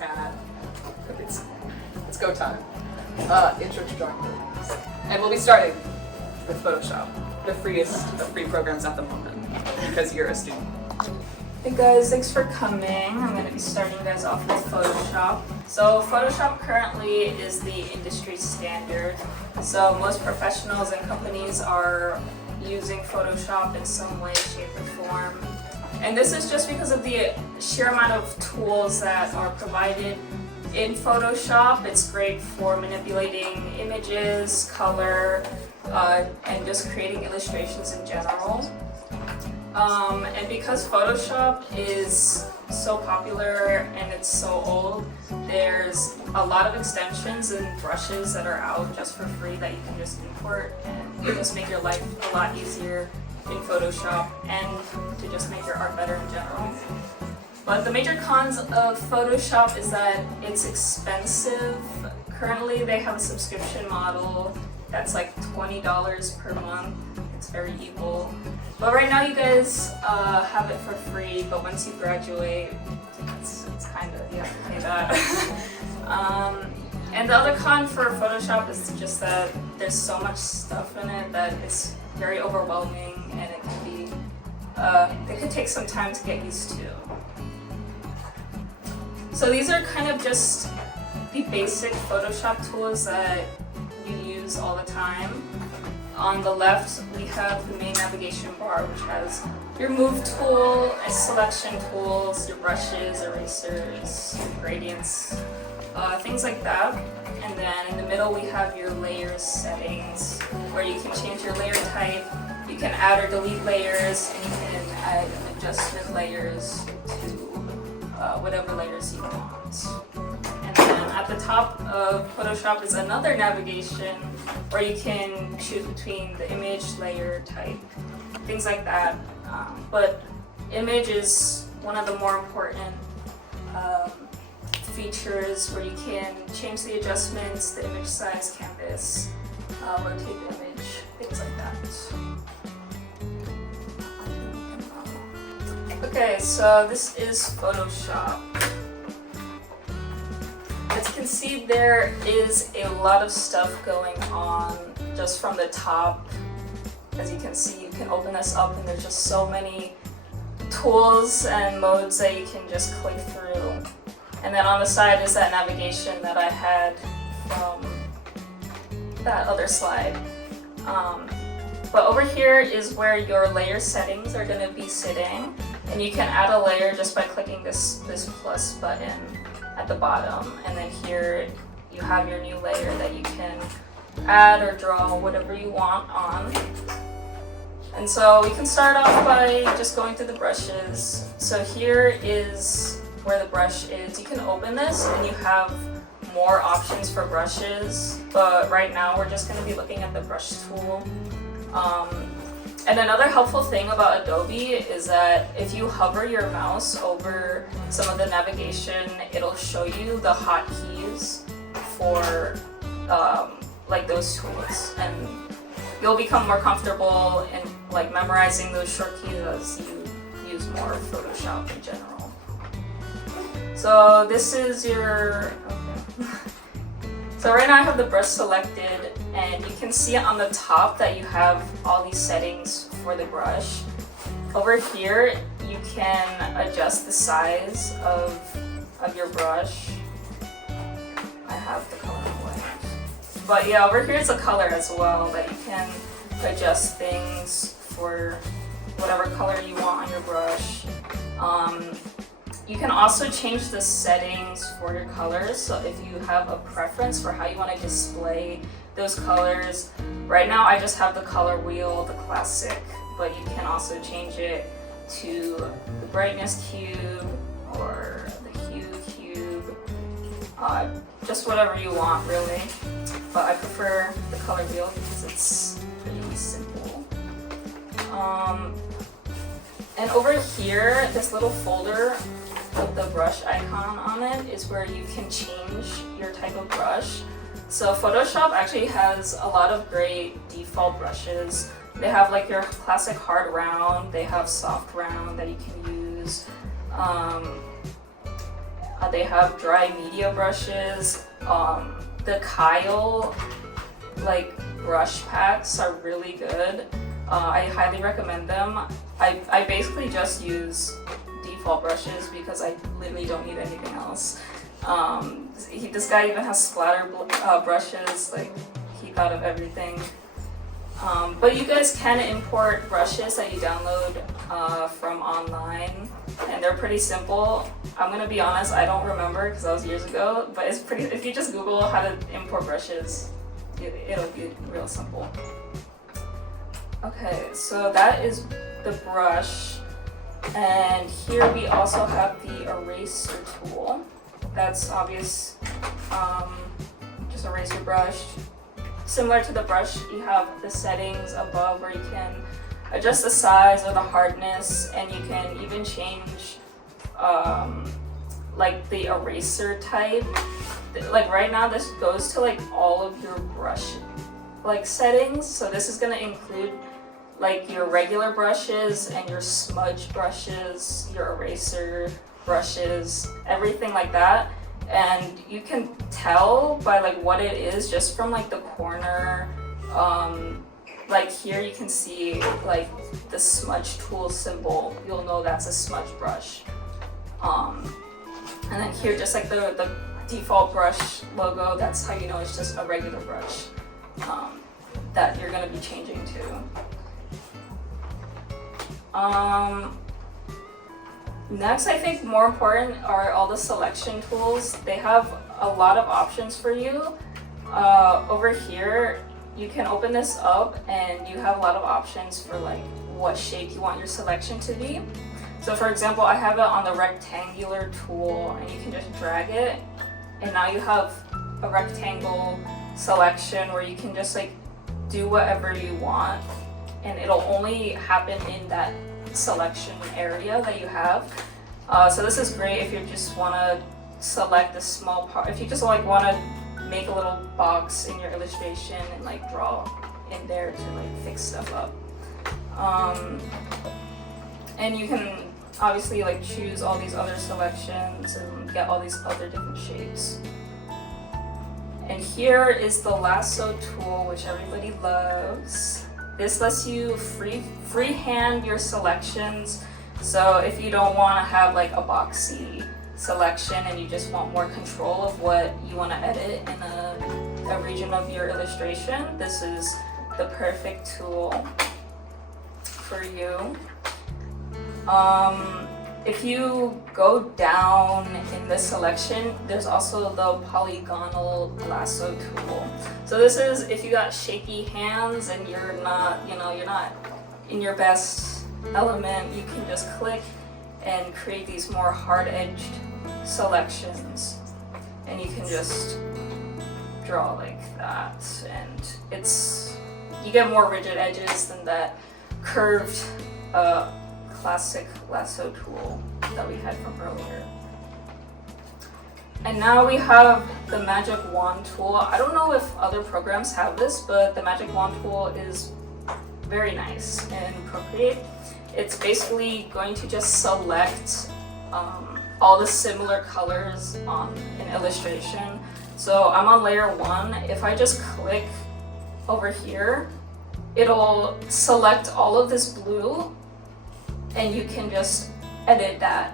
cat. It's go time. Intro to drawing programs. And we'll be starting with Photoshop, the freest of free programs at the moment, because you're a student. Hey guys, thanks for coming. I'm going to be starting you guys off with Photoshop. So Photoshop currently is the industry standard. So most professionals and companies are using Photoshop in some way, shape, or form. And this is just because of the sheer amount of tools that are provided in Photoshop. It's great for manipulating images, color, and just creating illustrations in general. And because Photoshop is so popular and it's so old, there's a lot of extensions and brushes that are out just for free that you can just import and just make your life a lot easier in Photoshop and to just make your art better in general. But the major cons of Photoshop is that it's expensive. Currently they have a subscription model that's like $20 per month. It's very evil. But right now you guys have it for free, but once you graduate, it's kind of, you have to pay that. And the other con for Photoshop is just that there's so much stuff in it that it's very overwhelming and it can be, it could take some time to get used to. So these are kind of just the basic Photoshop tools that you use all the time. On the left, we have the main navigation bar, which has your move tool, selection tools, your brushes, erasers, gradients, things like that. And then in the middle, we have your layers settings, where you can change your layer type, you can add or delete layers, and you can add adjustment layers to whatever layers you want. And then at the top of Photoshop is another navigation where you can choose between the image, layer, type, things like that. But image is one of the more important features where you can change the adjustments, the image size, canvas, rotate the image, things like that. Okay, so this is Photoshop. As you can see, there is a lot of stuff going on just from the top. As you can see, you can open this up and there's just so many tools and modes that you can just click through. And then on the side is that navigation that I had from that other slide. But over here is where your layer settings are going to be sitting. And you can add a layer just by clicking this plus button at the bottom, and then here you have your new layer that you can add or draw whatever you want on. And so we can start off by just going through the brushes. So here is where the brush is. You can open this and you have more options for brushes, but right now we're just going to be looking at the brush tool. And another helpful thing about Adobe is that if you hover your mouse over some of the navigation, it'll show you the hotkeys for like those tools, and you'll become more comfortable in like memorizing those short keys as you use more Photoshop in general. So this is your, okay. So right now I have the brush selected, and you can see on the top that you have all these settings for the brush. Over here, you can adjust the size of your brush. I have the color white. But yeah, over here is a color as well that you can adjust things for whatever color you want on your brush. You can also change the settings for your colors, so if you have a preference for how you want to display those colors. Right now I just have the color wheel, the classic, but you can also change it to the brightness cube or the hue cube, just whatever you want really. But I prefer the color wheel because it's pretty simple. And over here, this little folder with the brush icon on it is where you can change your type of brush. So Photoshop actually has a lot of great default brushes. They have like your classic hard round, they have soft round that you can use. They have dry media brushes. The Kyle like brush packs are really good. I highly recommend them. I basically just use default brushes because I literally don't need anything else. This guy even has splatter brushes, like he thought of everything. But you guys can import brushes that you download from online, and they're pretty simple. I'm gonna be honest, I don't remember because that was years ago, but it's pretty. If you just Google how to import brushes, it'll be real simple. Okay, so that is the brush, and here we also have the eraser tool. That's obvious, just erase your brush. Similar to the brush, you have the settings above where you can adjust the size or the hardness, and you can even change like the eraser type. Like right now this goes to like all of your brush like settings, so this is going to include like your regular brushes and your smudge brushes, your eraser brushes, everything like that. And you can tell by like what it is just from like the corner. Like here you can see like the smudge tool symbol. You'll know that's a smudge brush. And then here just like the default brush logo, that's how you know it's just a regular brush that you're gonna be changing to. Next, I think more important are all the selection tools. They have a lot of options for you. Over here, you can open this up and you have a lot of options for like what shape you want your selection to be. So for example, I have it on the rectangular tool, and you can just drag it, and now you have a rectangle selection where you can just like do whatever you want, and it'll only happen in that selection area that you have. So this is great if you just want to select a small part, if you just like want to make a little box in your illustration and like draw in there to like fix stuff up. And you can obviously like choose all these other selections and get all these other different shapes. And here is the lasso tool, which everybody loves. This lets you freehand your selections. So if you don't want to have like a boxy selection and you just want more control of what you want to edit in a region of your illustration, this is the perfect tool for you. If you go down in the selection, there's also the polygonal lasso tool. So this is if you got shaky hands and you're not in your best element, you can just click and create these more hard-edged selections, and you can just draw like that, and you get more rigid edges than that curved classic lasso tool that we had from earlier. And now we have the magic wand tool. I don't know if other programs have this, but the magic wand tool is very nice in Procreate. It's basically going to just select all the similar colors on an illustration. So I'm on layer 1. If I just click over here, it'll select all of this blue, and you can just edit that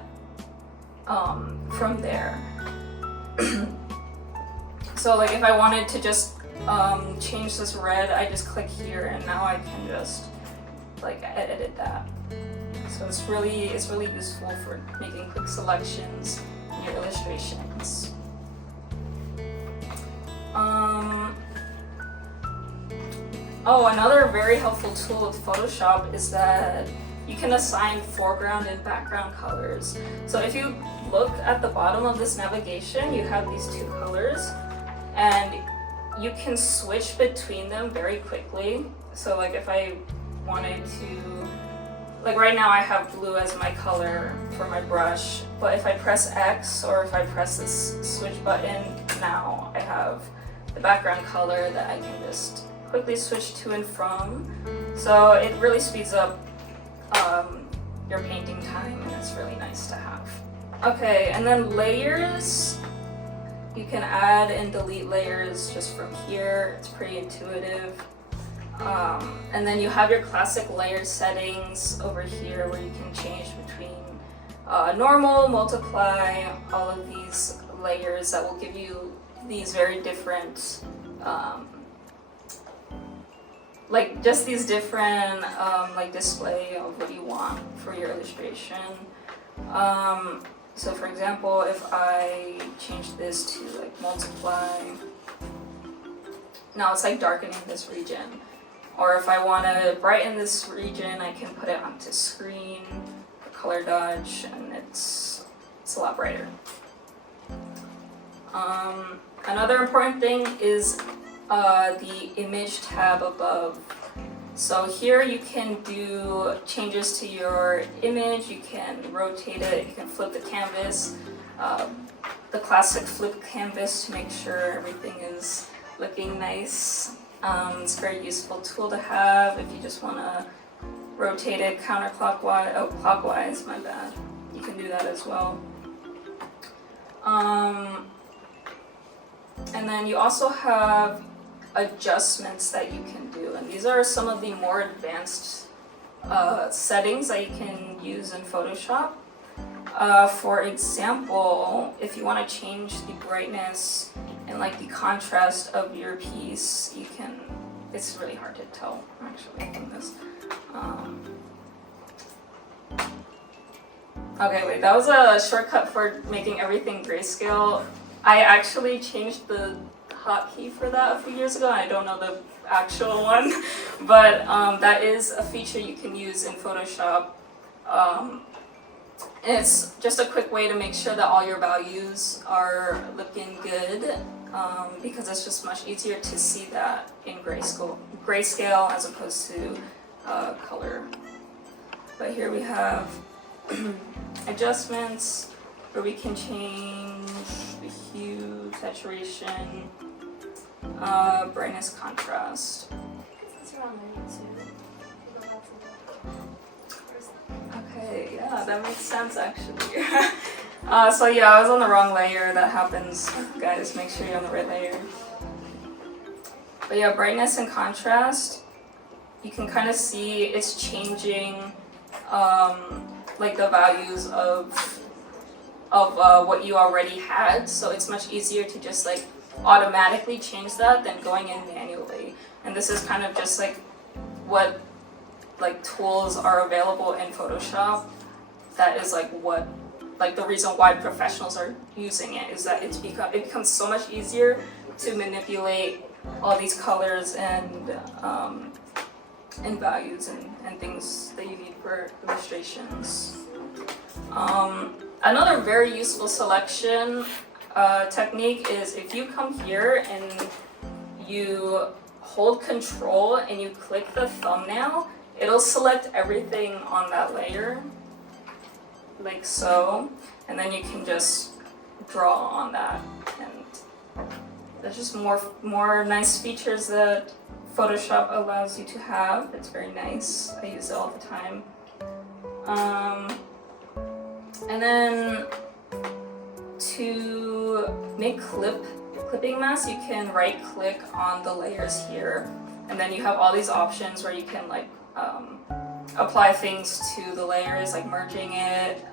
from there. So like if I wanted to just change this red, I just click here, and now I can just like edit that. So it's really useful for making quick selections in your illustrations. Oh, another very helpful tool with Photoshop is that you can assign foreground and background colors. So if you look at the bottom of this navigation, you have these two colors, and you can switch between them very quickly. So like if I wanted to, like right now I have blue as my color for my brush, but if I press X or if I press this switch button, now I have the background color that I can just quickly switch to and from. So it really speeds up your painting time, and it's really nice to have. Okay, and then layers. You can add and delete layers just from here. It's pretty intuitive. And then you have your classic layer settings over here where you can change between normal, multiply, all of these layers that will give you these very different, like just these different like display of what you want for your illustration. So for example, if I change this to like multiply, now it's like darkening this region. Or if I want to brighten this region, I can put it onto screen, color dodge, and it's a lot brighter. Another important thing is the image tab above. So here you can do changes to your image, you can rotate it, you can flip the canvas, the classic flip canvas to make sure everything is looking nice. It's a very useful tool to have if you just want to rotate it counterclockwise, clockwise, my bad. You can do that as well. And then you also have adjustments that you can do, and these are some of the more advanced settings that you can use in Photoshop. For example, if you want to change the brightness and like the contrast of your piece, you can, it's really hard to tell actually from this. Okay, wait, that was a shortcut for making everything grayscale. I actually changed the hotkey for that a few years ago, and I don't know the actual one, but that is a feature you can use in Photoshop. And it's just a quick way to make sure that all your values are looking good, because it's just much easier to see that in grayscale as opposed to color. But here we have adjustments where we can change the hue, saturation, brightness, contrast. Okay, yeah, that makes sense actually. So yeah, I was on the wrong layer. That happens, guys. Make sure you're on the right layer. But yeah, brightness and contrast, you can kind of see it's changing like the values of what you already had. So it's much easier to just like automatically change that than going in manually. And this is kind of just like what like tools are available in Photoshop. That is like what, like the reason why professionals are using it is that it becomes so much easier to manipulate all these colors and values and things that you need for illustrations. Another very useful selection technique is if you come here and you hold Control and you click the thumbnail, it'll select everything on that layer, like so, and then you can just draw on that. And there's just more nice features that Photoshop allows you to have. It's very nice. I use it all the time. And then to make clipping mask, you can right click on the layers here, and then you have all these options where you can like apply things to the layers, like merging it,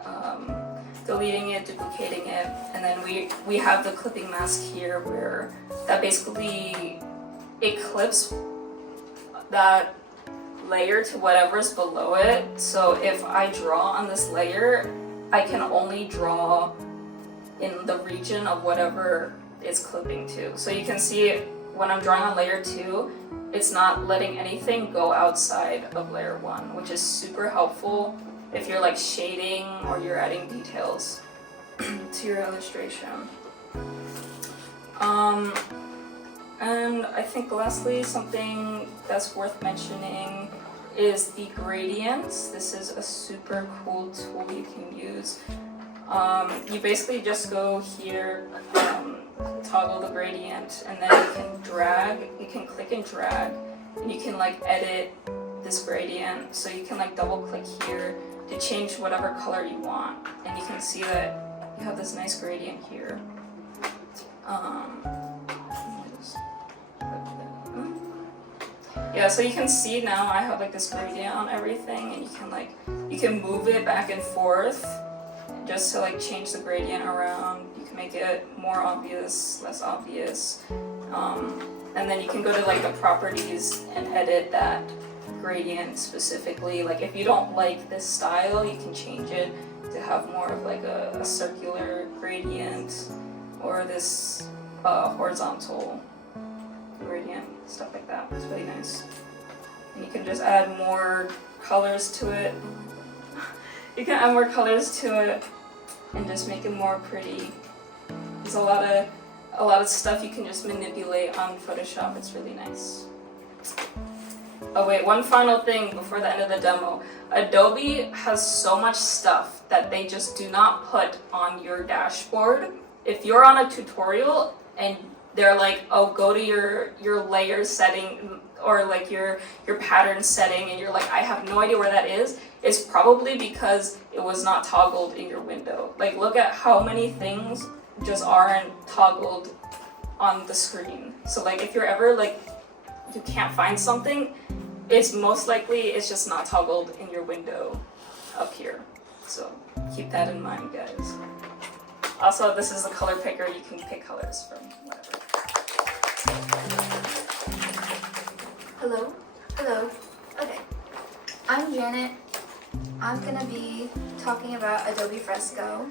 deleting it, duplicating it, and then we have the clipping mask here where that basically it clips that layer to whatever's below it. So if I draw on this layer, I can only draw in the region of whatever it's clipping to. So you can see when I'm drawing on layer 2, it's not letting anything go outside of layer 1, which is super helpful if you're like shading or you're adding details to your illustration. And I think lastly, something that's worth mentioning is the gradients. This is a super cool tool you can use. You basically just go here, toggle the gradient, and then you can drag, you can click and drag, and you can like edit this gradient. So you can like double click here to change whatever color you want, and you can see that you have this nice gradient here. Yeah, so you can see now I have like this gradient on everything, and you can move it back and forth just to like change the gradient around. You can make it more obvious, less obvious, and then you can go to like the properties and edit that gradient specifically. Like if you don't like this style, you can change it to have more of like a circular gradient or this horizontal gradient, stuff like that. It's really nice. And you can just add more colors to it. You can add more colors to it and just make it more pretty. There's a lot of stuff you can just manipulate on Photoshop. It's really nice. Oh wait, one final thing before the end of the demo. Adobe has so much stuff that they just do not put on your dashboard. If you're on a tutorial and they're like, oh, go to your layer setting or like your pattern setting, and you're like, I have no idea where that is, it's probably because it was not toggled in your window. Like look at how many things just aren't toggled on the screen. So like if you're ever like, you can't find something, it's most likely it's just not toggled in your window up here. So keep that in mind, guys. Also, this is the color picker. You can pick colors from whatever. Hello? Hello. Okay. I'm Janet. I'm gonna be talking about Adobe Fresco.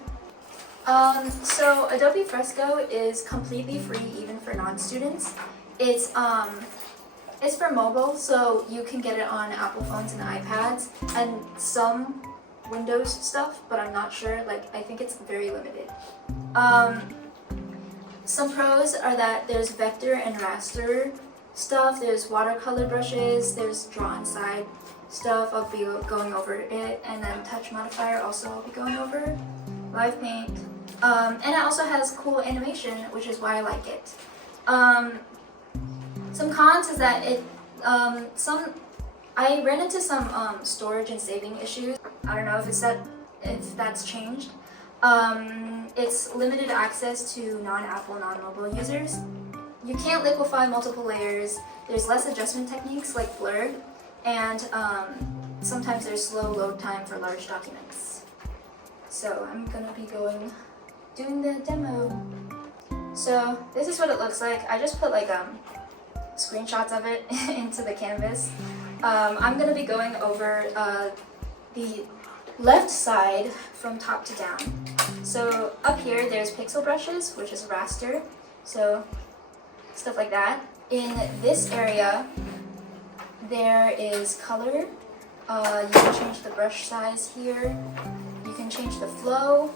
So Adobe Fresco is completely free even for non-students. It's for mobile, so you can get it on Apple phones and iPads and some Windows stuff, but I'm not sure. Like, I think it's very limited. Some pros are that there's vector and raster stuff, there's watercolor brushes, there's draw inside stuff, I'll be going over it, and then touch modifier also I'll be going over, live paint, and it also has cool animation, which is why I like it. Some cons is that I ran into some storage and saving issues. I don't know if that's changed. It's limited access to non-Apple, non-mobile users. You can't liquefy multiple layers. There's less adjustment techniques like blur, and sometimes there's slow load time for large documents. So I'm gonna be doing the demo. So this is what it looks like. I just put like screenshots of it into the canvas. I'm gonna be going over the left side from top to down. So up here there's pixel brushes, which is raster, so stuff like that. In this area there is color. You can change the brush size here. You can change the flow.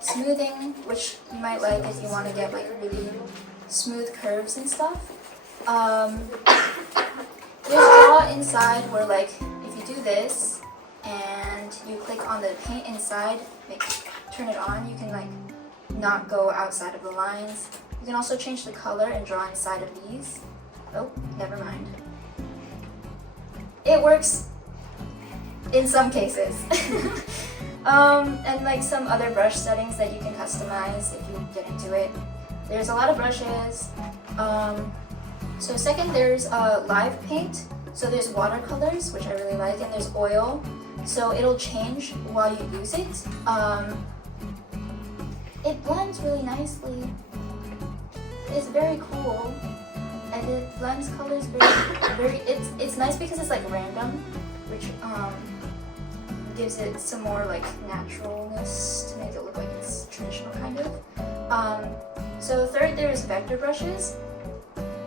Smoothing, which you might like if you want to get like really smooth curves and stuff. There's draw inside where like if you do this and you click on the paint inside, turn it on, you can like not go outside of the lines. You can also change the color and draw inside of these. Oh, never mind. It works in some cases. And like some other brush settings that you can customize if you get into it. There's a lot of brushes. So second, there's live paint. So there's watercolors, which I really like, and there's oil. So it'll change while you use it. It blends really nicely. It's very cool, and it blends colors it's nice because it's like random, which gives it some more like naturalness to make it look like it's traditional kind of. So third, there's vector brushes.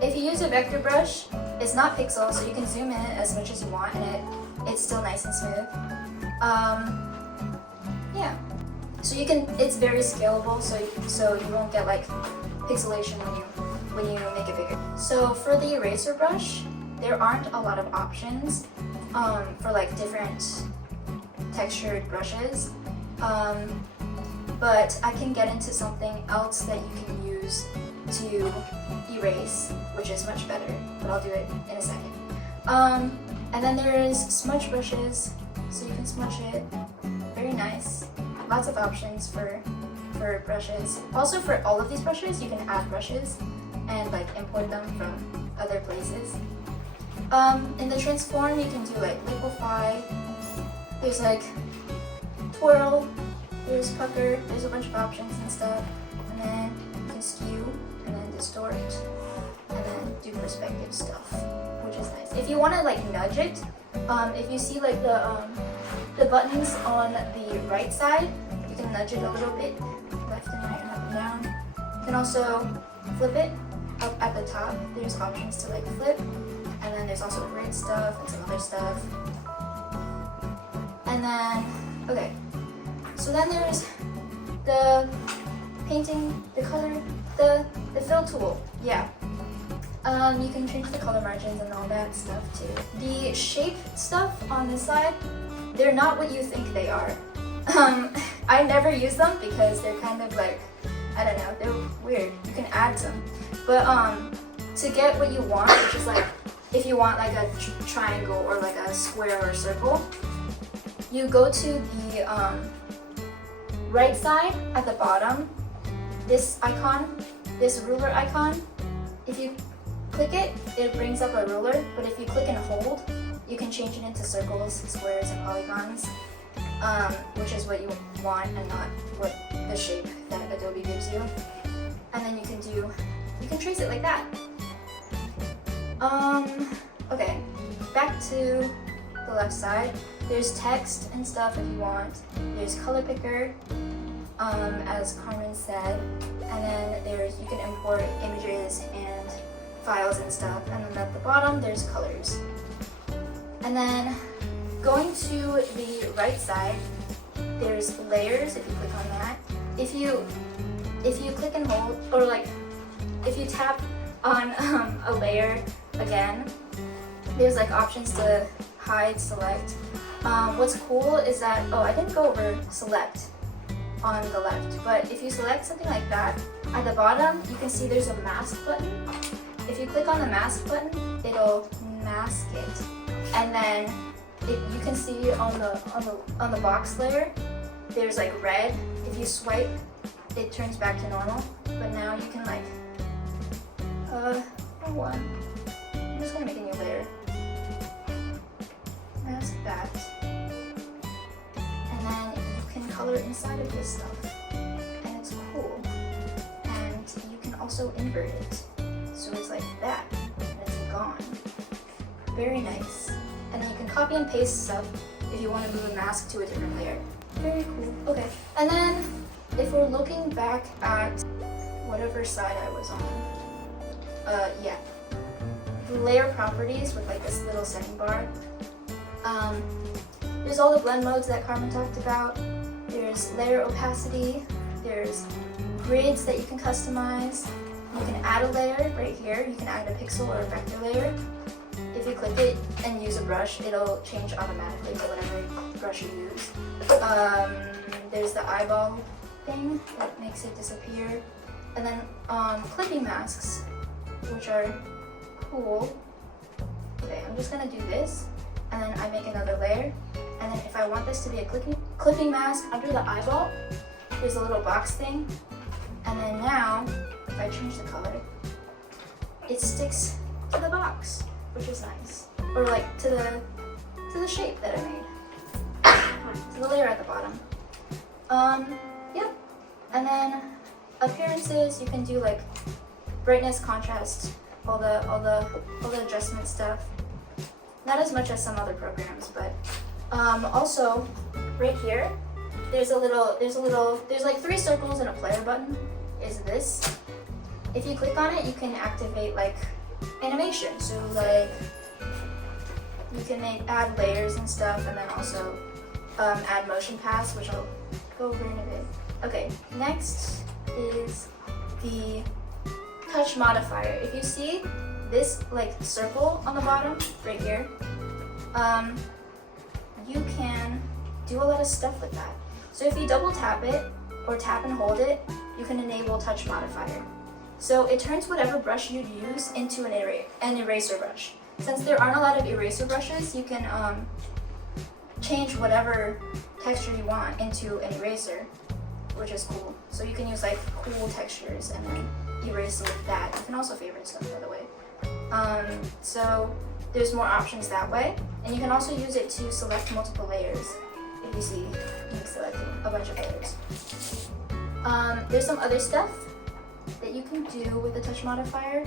If you use a vector brush, it's not pixel, so you can zoom in as much as you want, and it's still nice and smooth. Yeah. So it's very scalable, so you won't get like pixelation when you make it bigger. So for the eraser brush, there aren't a lot of options for like different textured brushes, but I can get into something else that you can use to erase, which is much better, but I'll do it in a second. And then there is smudge brushes, so you can smudge it. Very nice. lots of options for brushes. Also for all of these brushes, you can add brushes and like import them from other places. In the transform, you can do like liquefy. There's like twirl. There's pucker. There's a bunch of options and stuff. And then you can skew and then distort and then do perspective stuff, which is nice. If you want to like nudge it, if you see like the buttons on the right side, you can nudge it a little bit, left and right and up and down. You can also flip it up at the top. There's options to like flip, and then there's also grid stuff and some other stuff. And then, okay, so then there's the painting, the color, the fill tool. Yeah. You can change the color margins and all that stuff too. The shape stuff on this side, they're not what you think they are. I never use them because they're kind of like, I don't know, they're weird. You can add them. But to get what you want, which is like, if you want like a triangle or like a square or a circle, you go to the right side at the bottom, this icon, this ruler icon. If you click it, it brings up a ruler, but if you click and hold, you can change it into circles, squares, and polygons, which is what you want and not what the shape that Adobe gives you. And then you can trace it like that. Okay, back to the left side. There's text and stuff if you want. There's color picker, as Carmen said, and then you can import images and files and stuff, and then at the bottom there's colors. And then going to the right side, there's layers. If you click on that, if you click and hold, or like if you tap on a layer again, there's like options to hide, select. What's cool is that, I didn't go over select on the left, but if you select something like that, at the bottom you can see there's a mask button. If you click on the mask button, it'll mask it, and then you can see on the box layer, there's like red. If you swipe, it turns back to normal. But now you can like, I'm just gonna make a new layer. Mask that, and then you can color inside of this stuff, and it's cool. And you can also invert it. So it's like that, and it's gone. Very nice. And then you can copy and paste stuff if you want to move a mask to a different layer. Very cool. Okay. And then if we're looking back at whatever side I was on, yeah, the layer properties with like this little setting bar. There's all the blend modes that Carmen talked about. There's layer opacity. There's grids that you can customize. You can add a layer right here. You can add a pixel or a vector layer. If you click it and use a brush, it'll change automatically to whatever brush you use. There's the eyeball thing that makes it disappear. And then clipping masks, which are cool. Okay, I'm just gonna do this, and then I make another layer. And then if I want this to be a clipping mask under the eyeball, there's a little box thing. And then now, if I change the color, it sticks to the box, which is nice. Or like to the shape that I made. To the layer at the bottom. Yeah. And then appearances, you can do like brightness, contrast, all the adjustment stuff. Not as much as some other programs, but also right here, there's like 3 circles and a player button. Is this? If you click on it, you can activate like animation. So like you can add layers and stuff, and then also add motion paths, which I'll go over in a bit. Okay, next is the touch modifier. If you see this like circle on the bottom right here, you can do a lot of stuff with that. So if you double tap it or tap and hold it, you can enable touch modifier. So it turns whatever brush you'd use into an eraser brush. Since there aren't a lot of eraser brushes, you can change whatever texture you want into an eraser, which is cool. So you can use like cool textures and then erase it with that. You can also favorite stuff, by the way. So there's more options that way, and you can also use it to select multiple layers. If you see me selecting a bunch of layers. There's some other stuff that you can do with the touch modifier.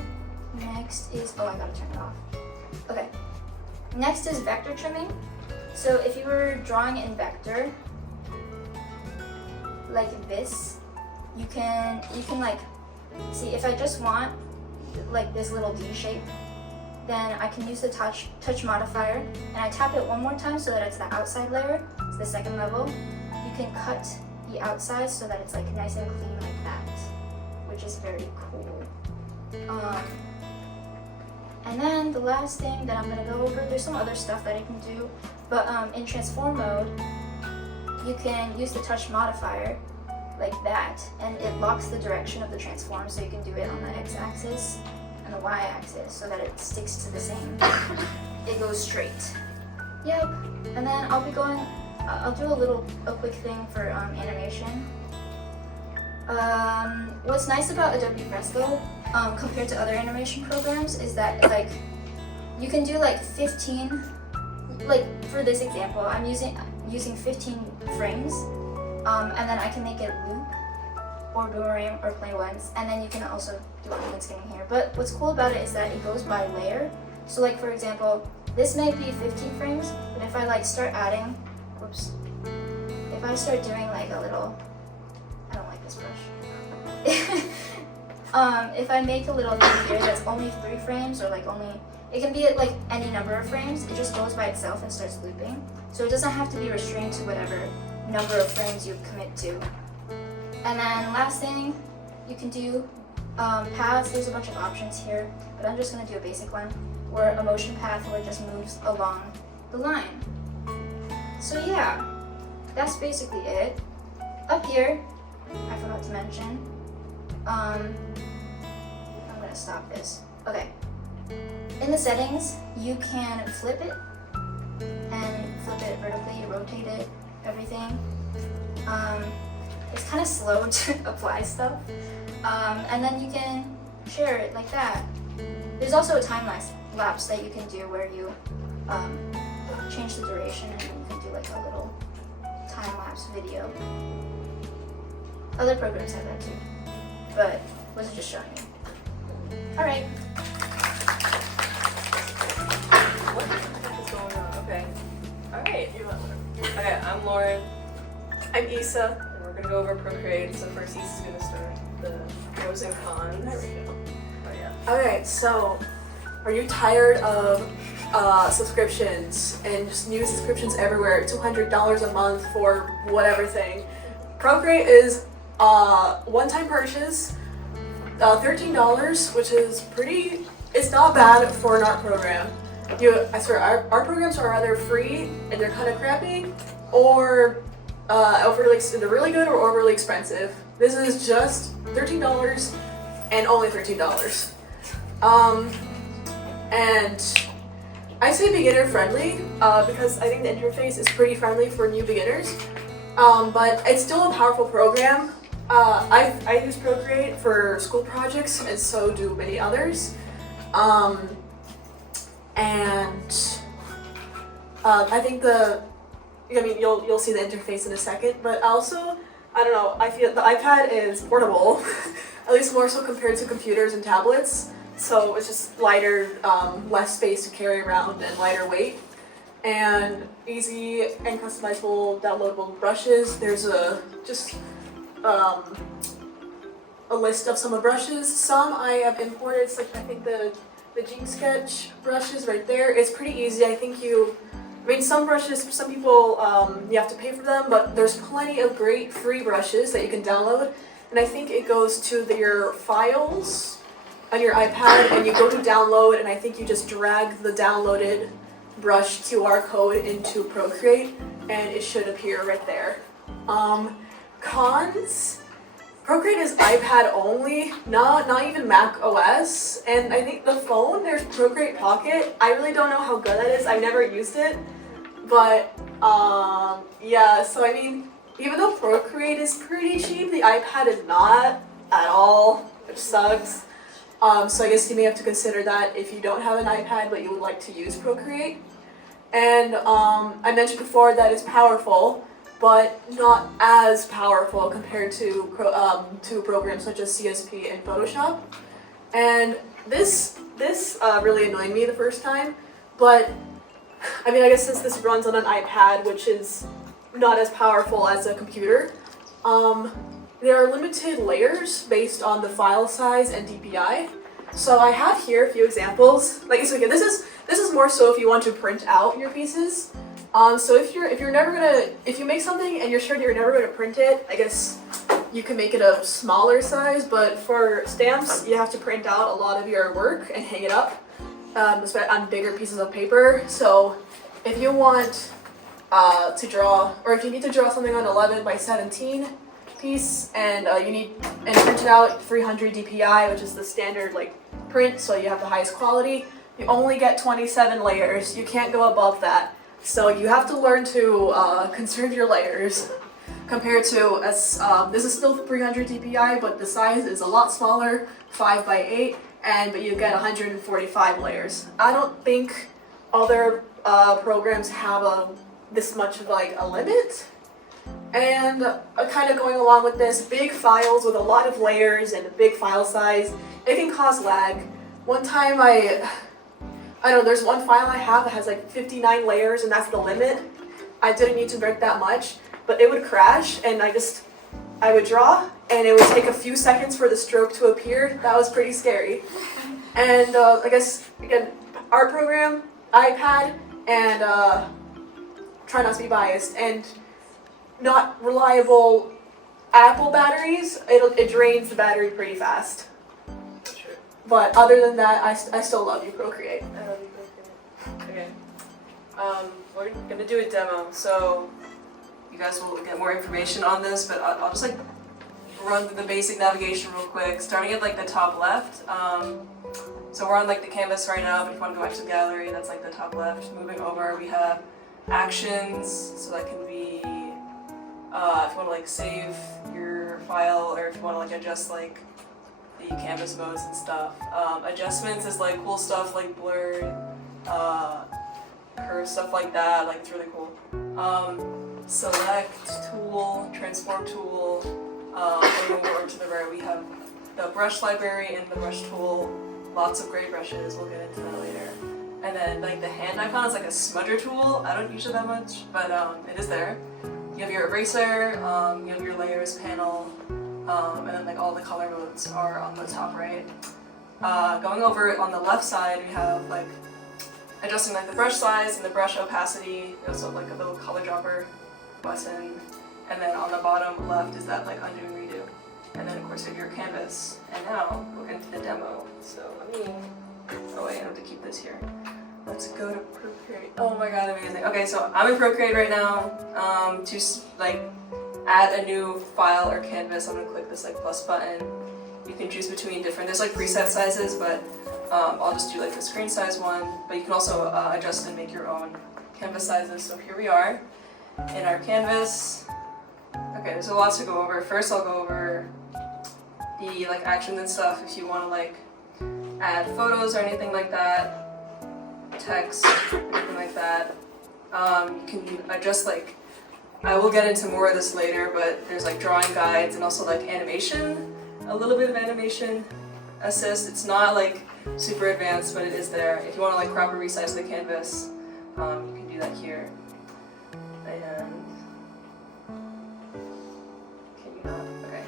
Next is, oh, I gotta turn it off. Okay. Next is vector trimming. So if you were drawing in vector, like this, you can like, see if I just want like this little D shape, then I can use the touch modifier and I tap it one more time so that it's the outside layer, it's the second level. You can cut the outside so that it's like nice and clean like that, which is very cool. And then the last thing that I'm gonna go over, there's some other stuff that I can do, but in transform mode, you can use the touch modifier like that, and it locks the direction of the transform, so you can do it on the x-axis and the y-axis so that it sticks to the same. It goes straight. Yep. And then I'll do a quick thing for animation. What's nice about Adobe Fresco compared to other animation programs is that like you can do like 15, like for this example, I'm using 15 frames, and then I can make it loop or boomerang or play once, and then you can also do a green screen here. But what's cool about it is that it goes by layer. So like for example, this may be 15 frames, but if I like start adding, whoops, if I start doing like a little, I don't like this brush. If I make a little thing here that's only 3 frames, or like only, it can be like any number of frames, it just goes by itself and starts looping. So it doesn't have to be restrained to whatever number of frames you commit to. And then last thing, you can do paths. There's a bunch of options here, but I'm just gonna do a basic one, where a motion path where it just moves along the line. So yeah, that's basically it. Up here, I forgot to mention, I'm gonna stop this. Okay. In the settings, you can flip it and flip it vertically, rotate it, everything. It's kind of slow to apply stuff. And then you can share it like that. There's also a time lapse that you can do where you change the duration, and then you can do like a little time-lapse video. Other programs have that too, but was just showing you. Alright. What the heck is going on? Okay. Alright. Okay, I'm Lauren. I'm Issa. And we're gonna go over Procreate. So first Issa's gonna start the pros and cons. There we go. Oh yeah. Okay, so are you tired of subscriptions and just new subscriptions everywhere? $200 a month for whatever thing. Procreate is one-time purchase, $13, which is pretty. It's not bad for an art program. I swear, our programs are either free and they're kind of crappy, or they're really good or overly expensive. This is just $13 and only $13. And I say beginner friendly because I think the interface is pretty friendly for new beginners. But it's still a powerful program. I use Procreate for school projects, and so do many others. I think you'll see the interface in a second, but also, I don't know, I feel the iPad is portable, at least more so compared to computers and tablets. So it's just lighter, less space to carry around, and lighter weight, and easy and customizable downloadable brushes. There's a list of some of the brushes. Some I have imported. It's like I think the Gene Sketch brushes right there. It's pretty easy. I think some brushes, some people you have to pay for them, but there's plenty of great free brushes that you can download. And I think it goes to your files on your iPad, and you go to download, and I think you just drag the downloaded brush QR code into Procreate, and it should appear right there. Cons? Procreate is iPad only, not even Mac OS, and I think the phone, there's Procreate Pocket. I really don't know how good that is. I've never used it, but Yeah, so I mean, even though Procreate is pretty cheap, the iPad is not at all, which sucks. So I guess you may have to consider that if you don't have an iPad but you would like to use Procreate. And I mentioned before that it's powerful, but not as powerful compared to programs such as CSP and Photoshop. And this really annoyed me the first time, but I mean, I guess since this runs on an iPad, which is not as powerful as a computer, there are limited layers based on the file size and DPI. So I have here a few examples. Like, so again, this is more so if you want to print out your pieces. So if you make something and you're sure you're never gonna print it, I guess you can make it a smaller size. But for stamps, you have to print out a lot of your work and hang it up on bigger pieces of paper. So if you want to draw, or if you need to draw something on 11 by 17 piece, and print it out 300 DPI, which is the standard like print, so you have the highest quality, you only get 27 layers. You can't go above that. So you have to learn to conserve your layers compared to this is still 300 DPI, but the size is a lot smaller, 5 by 8, but you get 145 layers. I don't think other programs have this much of like a limit. And kind of going along with this, big files with a lot of layers and a big file size, it can cause lag. One time I don't know, there's one file I have that has like 59 layers and that's the limit. I didn't need to print that much, but it would crash and I would draw and it would take a few seconds for the stroke to appear. That was pretty scary. And I guess, again, art program, iPad, and try not to be biased, and not reliable Apple batteries, it drains the battery pretty fast. Sure. But other than that, I still love you, Procreate. I love you, Procreate. Okay. We're gonna do a demo, so you guys will get more information on this, but I'll just like run through the basic navigation real quick, starting at like the top left. So we're on like the canvas right now, but if you want to go back to the gallery, that's like the top left. Moving over, we have actions, so that can be if you want to like save your file, or if you want to like adjust like the canvas modes and stuff. Adjustments is like cool stuff like blurred, curves, stuff like that, like it's really cool. Select tool, transform tool, going over to the right we have the brush library and the brush tool, lots of great brushes, we'll get into that later. And then like the hand icon is like a smudger tool, I don't use it that much, but it is there. You have your eraser, you have your layers panel, and then like all the color modes are on the top right. Going over on the left side, we have like adjusting like the brush size and the brush opacity. We also have like a little color dropper button, and then on the bottom left is that like undo and redo. And then of course you have your canvas. And now we're into the demo. So oh wait, I have to keep this here. Let's go to Procreate. Oh my god, amazing. Okay, so I'm in Procreate right now. To like add a new file or canvas, I'm gonna click this like plus button. You can choose between different, there's like preset sizes, but I'll just do like the screen size one. But you can also adjust and make your own canvas sizes. So here we are in our canvas. Okay, there's a lot to go over. First I'll go over the like actions and stuff if you wanna like add photos or anything like that. Text, anything like that. You can adjust like, I will get into more of this later, but there's like drawing guides and also like animation, a little bit of animation assist. It's not like super advanced, but it is there. If you want to like crop or resize the canvas, you can do that here. And can you not? Okay.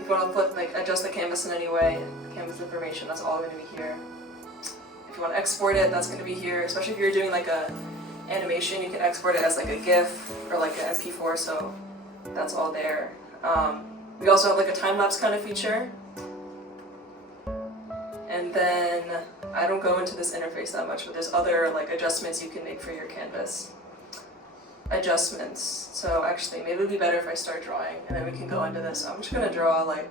If you want to put like adjust the canvas in any way, canvas information, that's all going to be here. If you want to export it, that's going to be here. Especially if you're doing like a animation, you can export it as like a GIF or like an MP4, so that's all there. We also have like a time-lapse kind of feature. And then, I don't go into this interface that much, but there's other like adjustments you can make for your canvas. Adjustments. So actually, maybe it'd be better if I start drawing, and then we can go into this. I'm just going to draw like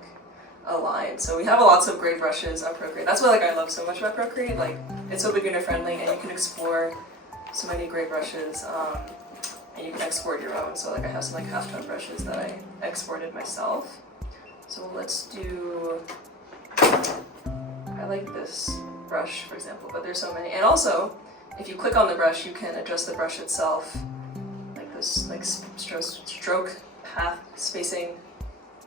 a line. So we have lots of great brushes on Procreate. That's what like I love so much about Procreate. Like it's so beginner friendly and you can explore so many great brushes, and you can export your own. So like I have some like half-tone brushes that I exported myself. So let's do, I like this brush, for example, but there's so many. And also, if you click on the brush, you can adjust the brush itself, like this, like stroke, path, spacing,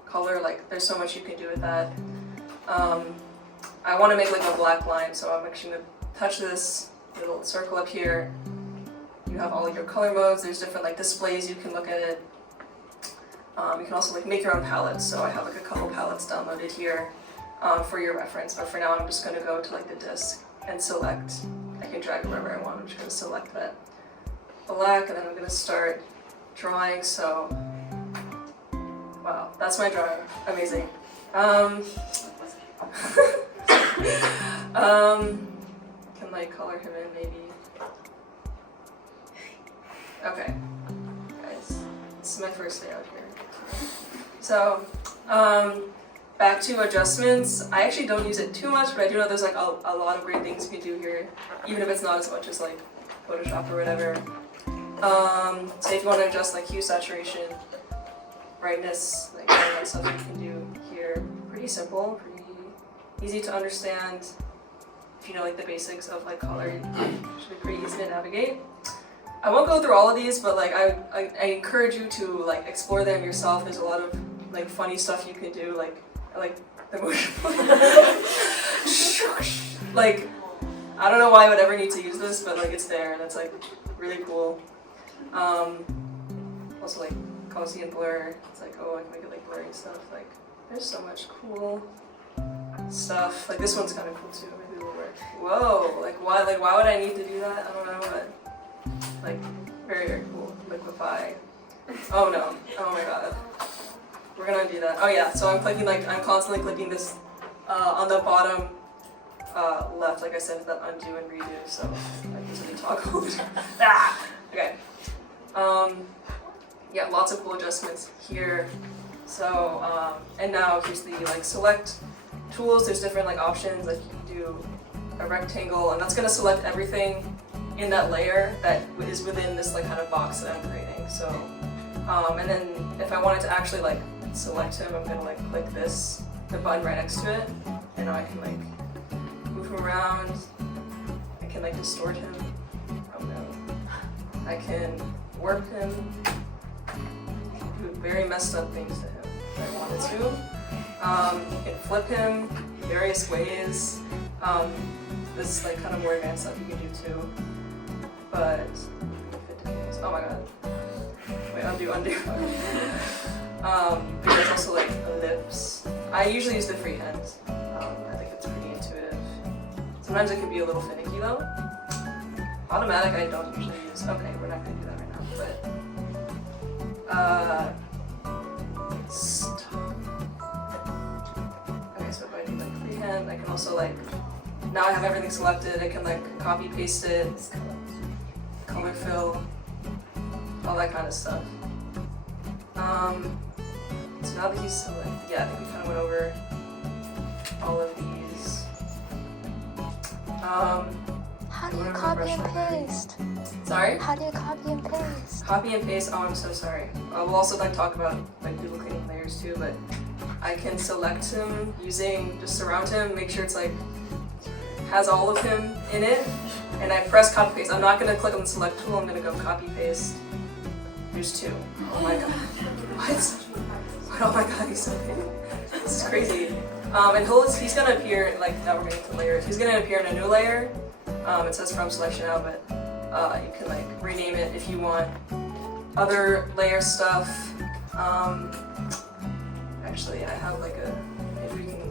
color. Like there's so much you can do with that. I want to make like a black line, so I'm actually gonna touch this little circle up here. You have all of your color modes. There's different like displays. You can look at it. You can also like make your own palettes. So I have like a couple palettes downloaded here for your reference. But for now, I'm just gonna go to like the disk and select. I can drag it wherever I want. I'm just gonna select that black, and then I'm gonna start drawing. So, wow, that's my drawing. Amazing. Can like color him in maybe. Okay, guys, this is my first day out here. So, back to adjustments. I actually don't use it too much, but I do know there's like a lot of great things you can do here, even if it's not as much as like Photoshop or whatever. So if you want to adjust like hue, saturation, brightness, like all that stuff you can do here. Pretty simple, pretty easy to understand. If you know like the basics of like color, it should be pretty easy to navigate. I won't go through all of these, but like I encourage you to like explore them yourself. There's a lot of like funny stuff you can do, like I like the motion. Like I don't know why I would ever need to use this, but like it's there and it's like really cool. Also like Gaussian blur. It's like, oh, I can make it like blurry stuff. Like there's so much cool stuff. Like this one's kind of cool too. Maybe it'll work. Whoa! Like why? Like why would I need to do that? I don't know. But like very very cool. Liquify. Oh no! Oh my god. We're gonna do that. Oh yeah. So I'm clicking like I'm constantly clicking this on the bottom left. Like I said, that undo and redo. So I usually toggle. Ah! Okay. Yeah, lots of cool adjustments here. So, and now here's the like select tools. There's different like options. Like you can do a rectangle, and that's gonna select everything in that layer that is within this like kind of box that I'm creating. So, and then if I wanted to actually like select him, I'm gonna like click this, the button right next to it, and now I can like move him around. I can like distort him. Oh no. I can warp him. Do very messed up things to him if I wanted to. You can flip him various ways. This is like kind of more advanced stuff you can do too. But oh my god. Wait, undo. There's also like ellipse. I usually use the freehand. I think it's pretty intuitive. Sometimes it can be a little finicky though. Automatic I don't usually use. Okay, we're not gonna do that right now, but okay, so if I do like freehand, I can also like, now I have everything selected, I can like copy paste it, color fill, all that kind of stuff. So now that he's selected, yeah, I think we kind of went over all of these. How do you copy and paste? Sorry? How do you copy and paste? Copy and paste, oh I'm so sorry. We'll also like talk about like duplicating layers too, but I can select him using, just surround him, make sure it's like, has all of him in it, and I press copy paste. I'm not gonna click on the select tool, I'm gonna go copy paste. There's two. Oh my god. What? Oh my god, he's so big. This is crazy. And he's gonna appear, like now we're getting to layers, he's gonna appear in a new layer. It says from selection now, but you can like rename it if you want other layer stuff. Actually, I have like if we can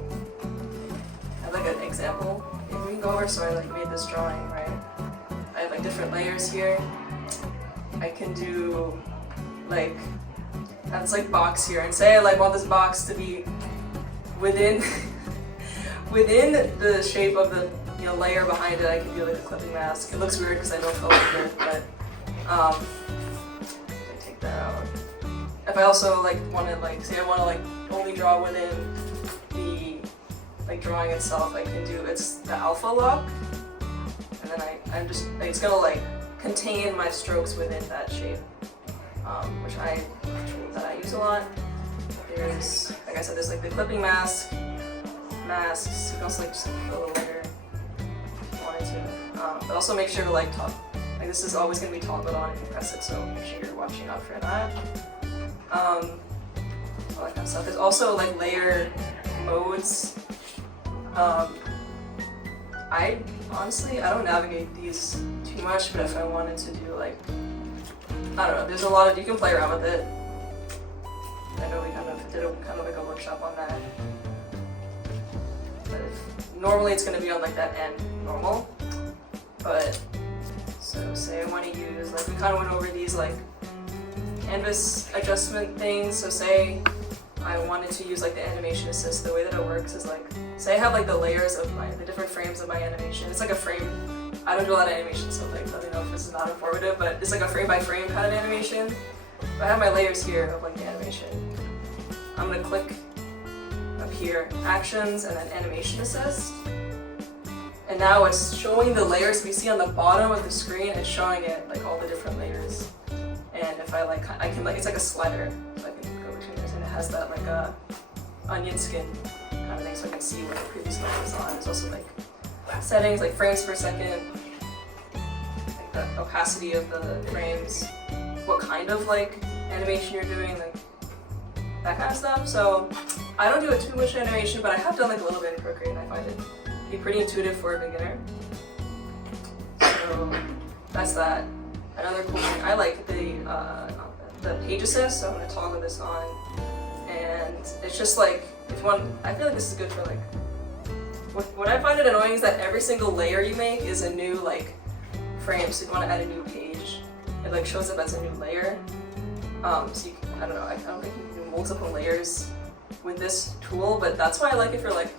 have like an example. Maybe we can go over. So I like made this drawing, right? I have like different layers here. I can do like have this like box here, and say I like want this box to be within the shape of the layer behind it. I can do like a clipping mask. It looks weird because I don't color it, but I take that out. If I also like want to like say I want to like only draw within the like drawing itself, I can do it's the alpha lock, and then I'm just like, it's gonna like contain my strokes within that shape, which that I use a lot. There's, like I said, there's like the clipping masks. You can also like just put a little layer if you wanted to. But also make sure to like this is always going to be toggled on if you press it, so make sure you're watching out for that. All that kind of stuff. There's also like layer modes. I don't navigate these too much, but if I wanted to do like, I don't know, there's a lot of, you can play around with it. I know we kind of did like a workshop on that. But normally it's going to be on like that end normal. But, so say I want to use, like we kind of went over these like canvas adjustment things. So say I wanted to use like the animation assist. The way that it works is like, say I have like the layers of the different frames of my animation. It's like a frame. I don't do a lot of animation, so like let me know if this is not informative, but it's like a frame by frame kind of animation. I have my layers here of like the animation. I'm gonna click up here, actions, and then animation assist. And now it's showing the layers we see on the bottom of the screen. It's showing it like all the different layers. And if I can it's like a slider, so I can go between those, and it has that like onion skin kind of thing, so I can see what the previous layer is on. There's also like settings, like frames per second, like the opacity of the frames, what kind of like animation you're doing, like that kind of stuff. So I don't do it too much animation, but I have done like a little bit in Procreate, and I find it to be pretty intuitive for a beginner. So that's that. Another cool thing, I like the page assist, so I'm going to toggle this on, and it's just like, if you want, I feel like this is good for like, what I find it annoying is that every single layer you make is a new like frame, so if you want to add a new page, it like shows up as a new layer. So you can, I don't think you can do multiple layers with this tool, but that's why I like it for like,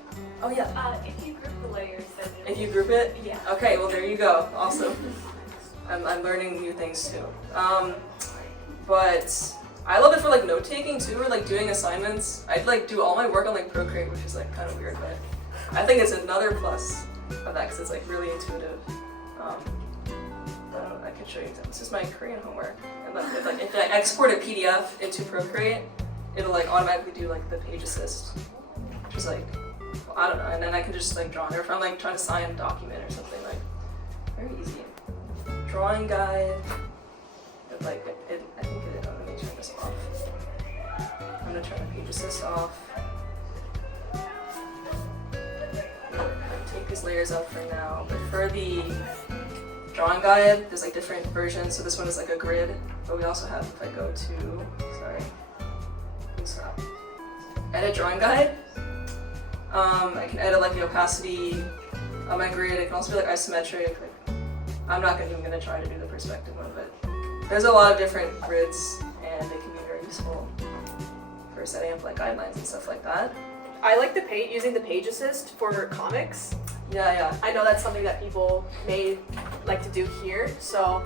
oh yeah. If you group the layers, then If you group it? Yeah. Okay, well there you go, awesome. I'm learning new things too. But I love it for like note taking too, or like doing assignments. I'd like do all my work on like Procreate, which is like kind of weird, but I think it's another plus of that because it's like really intuitive. I can show you. This is my Korean homework, and then if I export a PDF into Procreate, it'll like automatically do like the page assist, which is like, well, I don't know. And then I can just like draw. Or if I'm like trying to sign a document or something, like very easy. Drawing guide. Like I think let me turn this off. I'm gonna turn the page assist off. Take these layers out for now, but for the drawing guide, there's like different versions. So this one is like a grid, but we also have, if I go to, edit drawing guide, I can edit like the opacity of my grid. It can also be like isometric. Like, I'm gonna try to do the perspective one, but there's a lot of different grids, and they can be very useful for setting up like guidelines and stuff like that. I like using the page assist for comics. Yeah. I know that's something that people may like to do here, so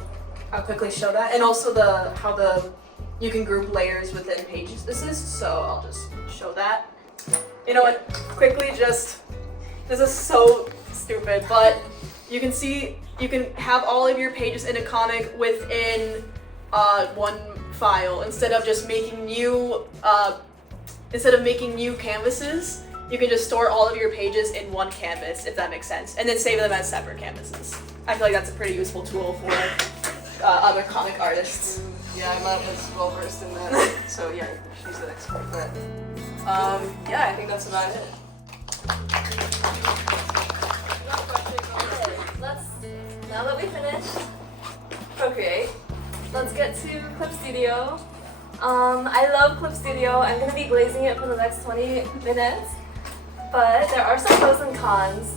I'll quickly show that. And also how you can group layers within page assist, so I'll just show that. You know what? Quickly, this is so stupid, but you can see you can have all of your pages in a comic within one file instead of just making new canvases. You can just store all of your pages in one canvas, if that makes sense, and then save them as separate canvases. I feel like that's a pretty useful tool for other comic artists. Yeah, I'm not as well versed in that, so yeah, she's an expert. But yeah, I think that's about it. Now that we finished Procreate, let's get to Clip Studio. I love Clip Studio. I'm going to be glazing it for the next 20 minutes, but there are some pros and cons.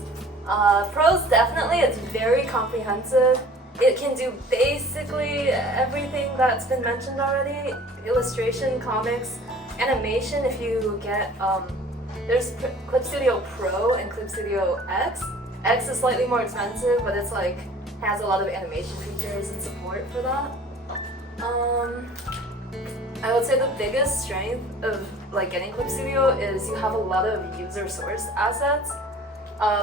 Pros, definitely, it's very comprehensive. It can do basically everything that's been mentioned already. Illustration, comics, animation. If you get, there's Clip Studio Pro and Clip Studio X. X is slightly more expensive, but it's like has a lot of animation features and support for that. I would say the biggest strength of like getting Clip Studio is you have a lot of user-sourced assets.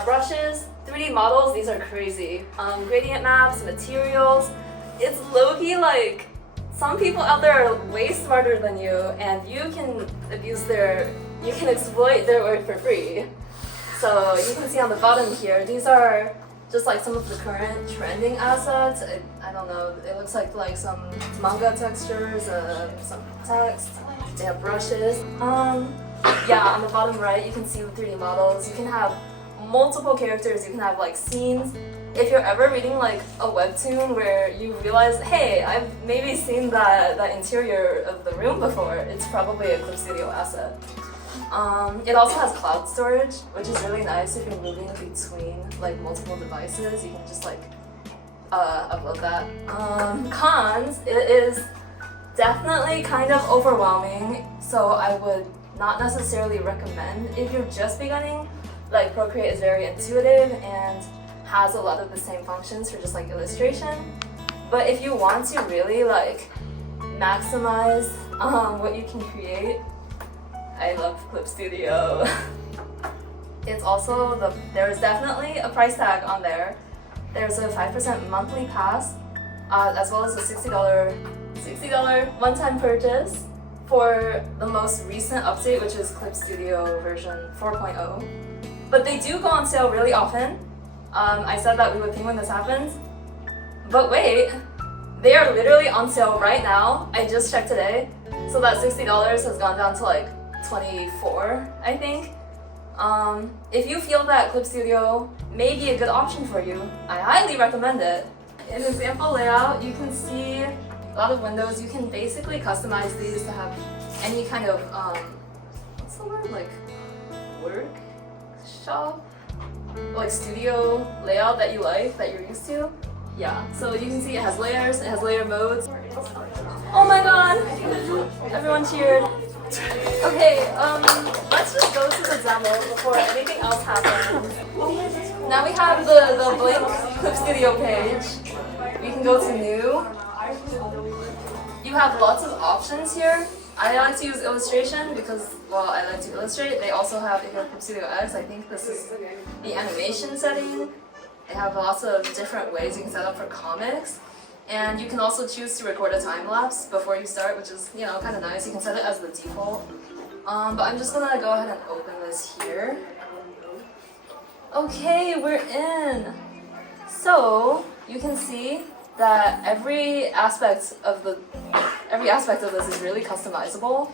Brushes, 3D models, these are crazy. Gradient maps, materials. it's low-key like some people out there are way smarter than you, and you can exploit their work for free. So you can see on the bottom here, these are just like some of the current trending assets. I don't know, it looks like some manga textures, some text, they have brushes. Yeah, on the bottom right, you can see the 3D models. You can have multiple characters, you can have like scenes. If you're ever reading like a webtoon where you realize, hey, I've maybe seen that interior of the room before, it's probably a Clip Studio asset. It also has cloud storage, which is really nice if you're moving between like multiple devices. You can just like upload that. Cons, it is definitely kind of overwhelming, so I would not necessarily recommend if you're just beginning. Like Procreate is very intuitive and has a lot of the same functions for just like illustration. But if you want to really like maximize what you can create, I love Clip Studio. It's also there's definitely a price tag on there. There's a 5% monthly pass, as well as a $60 one-time purchase for the most recent update, which is Clip Studio version 4.0. But they do go on sale really often. I said that we would ping when this happens, but wait, they are literally on sale right now. I just checked today, so that $60 has gone down to like $24, I think. If you feel that Clip Studio may be a good option for you, I highly recommend it. In example layout, you can see a lot of windows. You can basically customize these to have any kind of, what's the word, like workshop? Like studio layout that you like, that you're used to. Yeah, so you can see it has layers, it has layer modes. Oh my god! Everyone cheered. Okay, let's just go to the demo before anything else happens. Now we have the blank Clip Studio page. We can go to new. You have lots of options here. I like to use illustration because, well, I like to illustrate. They also have, if you have Clip Studio X, I think this is the animation setting. They have lots of different ways you can set up for comics. And you can also choose to record a time lapse before you start, which is, you know, kind of nice. You can set it as the default. But I'm just gonna go ahead and open this here. Okay, we're in. So you can see that every aspect of this is really customizable.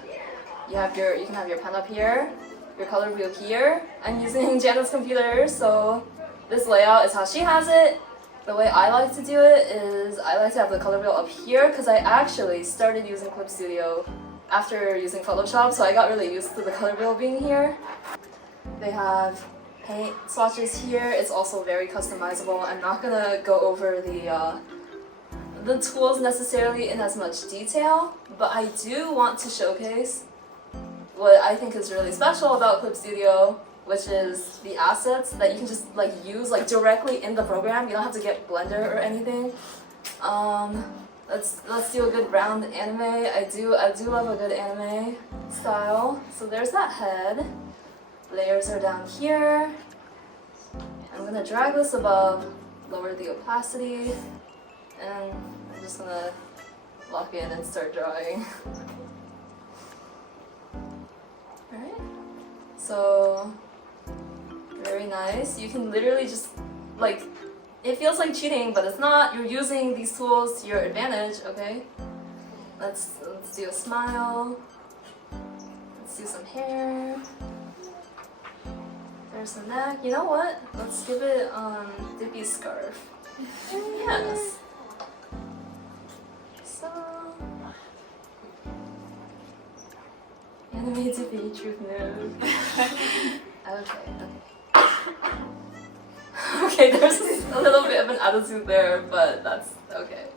You can have your pen up here, your color wheel here. I'm using Janet's computer, so this layout is how she has it. The way I like to do it is I like to have the color wheel up here because I actually started using Clip Studio after using Photoshop, so I got really used to the color wheel being here. They have paint swatches here. It's also very customizable. I'm not gonna go over the tools necessarily in as much detail, but I do want to showcase what I think is really special about Clip Studio, which is the assets that you can just like use like directly in the program. You don't have to get Blender or anything. Let's do a good round anime. I do love a good anime style. So there's that head. Layers are down here. I'm gonna drag this above, lower the opacity, and I'm just gonna lock in and start drawing. Alright, so very nice. You can literally just like, it feels like cheating, but it's not. You're using these tools to your advantage, okay? Let's do a smile. Let's do some hair. There's the neck. You know what? Let's give it Dippy scarf. Yes. So anime Dippy truth node. Okay. Okay, there's a little bit of an attitude there, but that's okay.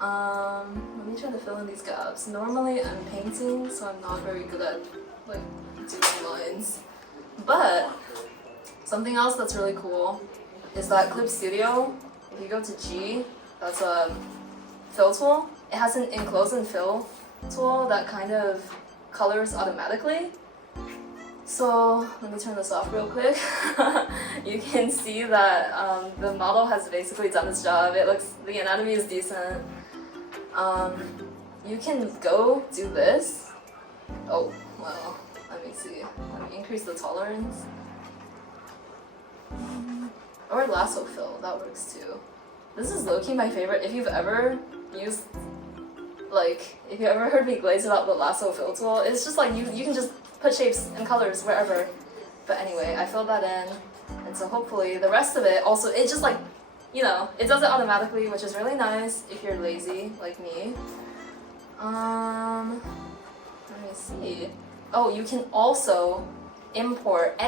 Let me try to fill in these gaps. Normally I'm painting, so I'm not very good at like doing lines. But something else that's really cool is that Clip Studio, if you go to G, that's a fill tool. It has an enclose and fill tool that kind of colors automatically. So let me turn this off real quick. You can see that the model has basically done its job. The anatomy is decent. You can go do this. Oh, well, let me see. Let me increase the tolerance. Or lasso fill, that works too. This is low-key my favorite. If you've ever used, if you ever heard me glaze about the lasso fill tool, it's just like you can just put shapes and colors wherever. But anyway, I filled that in. And so hopefully the rest of it also, it just it does it automatically, which is really nice if you're lazy like me. Let me see. Oh, you can also import